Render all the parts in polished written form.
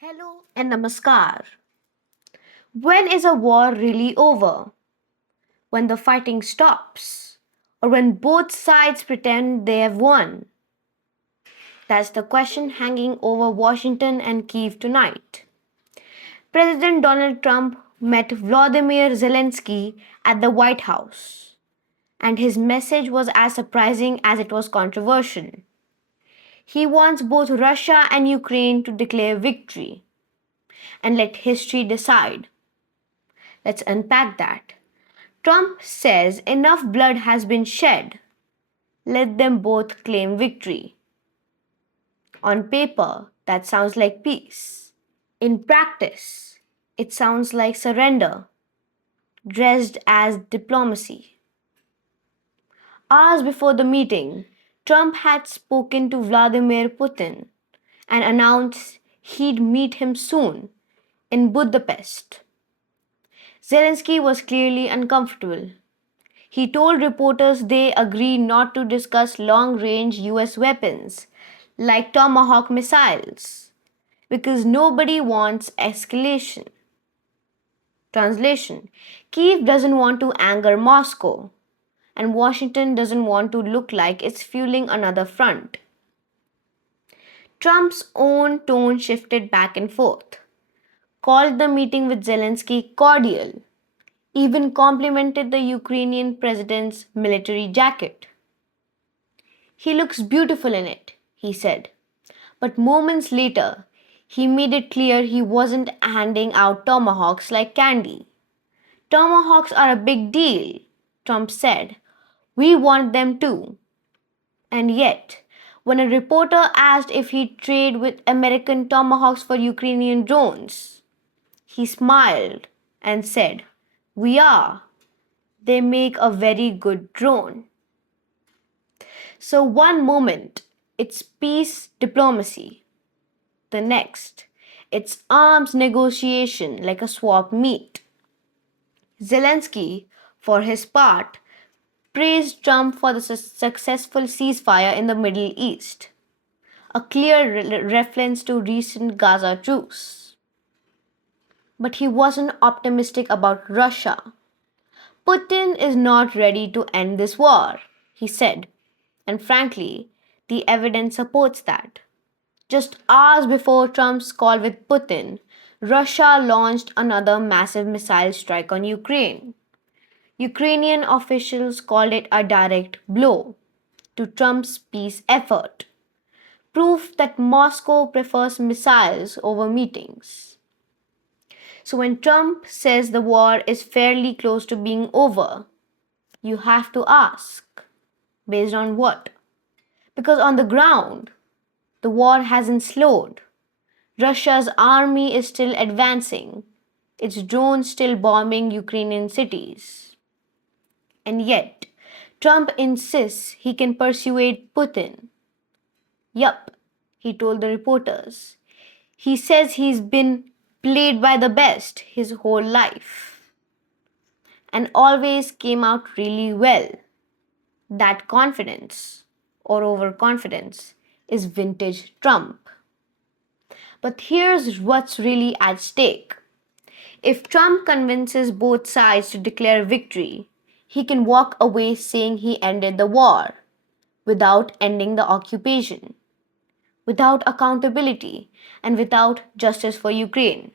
Hello and namaskar. When is a war really over? When the fighting stops? Or when both sides pretend they have won? That's the question hanging over Washington and Kiev tonight. President Donald Trump met Vladimir Zelenskyy at the White House, and his message was as surprising as it was controversial. He wants both Russia and Ukraine to declare victory and let history decide. Let's unpack that. Trump says enough blood has been shed. Let them both claim victory. On paper, that sounds like peace. In practice, it sounds like surrender, dressed as diplomacy. Hours before the meeting, Trump had spoken to Vladimir Putin and announced he'd meet him soon in Budapest. Zelensky was clearly uncomfortable. He told reporters they agreed not to discuss long range US weapons like Tomahawk missiles because nobody wants escalation. Translation: Kiev doesn't want to anger Moscow, and Washington doesn't want to look like it's fueling another front. Trump's own tone shifted back and forth, called the meeting with Zelensky cordial, even complimented the Ukrainian president's military jacket. He looks beautiful in it, he said. But moments later, he made it clear he wasn't handing out tomahawks like candy. Tomahawks are a big deal, Trump said. We want them too. And yet, when a reporter asked if he'd trade with American tomahawks for Ukrainian drones, he smiled and said, We are. They make a very good drone. So, one moment, it's peace diplomacy. The next, it's arms negotiation like a swap meet. Zelensky, for his part, praised Trump for the successful ceasefire in the Middle East, a clear reference to recent Gaza truce. But he wasn't optimistic about Russia. Putin is not ready to end this war, he said. And frankly, the evidence supports that. Just hours before Trump's call with Putin, Russia launched another massive missile strike on Ukraine. Ukrainian officials called it a direct blow to Trump's peace effort, proof that Moscow prefers missiles over meetings. So when Trump says the war is fairly close to being over, you have to ask, based on what? Because on the ground, the war hasn't slowed. Russia's army is still advancing, its drones still bombing Ukrainian cities. And yet, Trump insists he can persuade Putin. Yup, he told the reporters. He says he's been played by the best his whole life and always came out really well. That confidence, or overconfidence, is vintage Trump. But here's what's really at stake. If Trump convinces both sides to declare victory, he can walk away saying he ended the war without ending the occupation, without accountability, and without justice for Ukraine.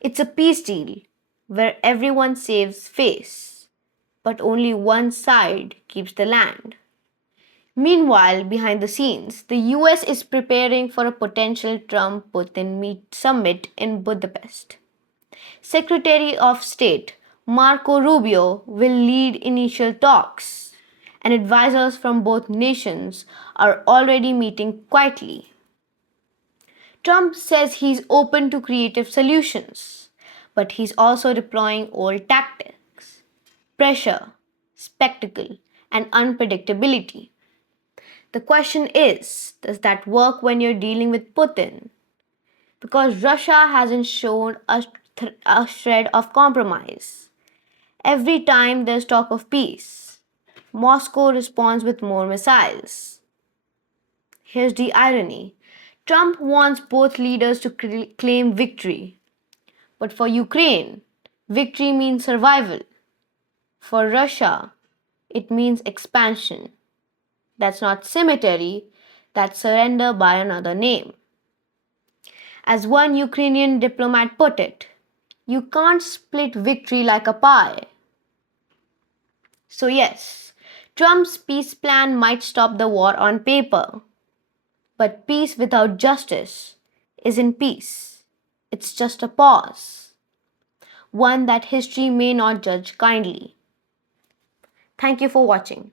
It's a peace deal where everyone saves face, but only one side keeps the land. Meanwhile, behind the scenes, the US is preparing for a potential Trump Putin summit in Budapest. Secretary of State Marco Rubio will lead initial talks, and advisors from both nations are already meeting quietly. Trump says he's open to creative solutions, but he's also deploying old tactics: pressure, spectacle, and unpredictability. The question is, does that work when you're dealing with Putin? Because Russia hasn't shown a shred of compromise. Every time there's talk of peace, Moscow responds with more missiles. Here's the irony: Trump wants both leaders to claim victory. But for Ukraine, victory means survival. For Russia, it means expansion. That's not cemetery, that's surrender by another name. As one Ukrainian diplomat put it, you can't split victory like a pie. So, yes, Trump's peace plan might stop the war on paper. But peace without justice isn't peace. It's just a pause, one that history may not judge kindly. Thank you for watching.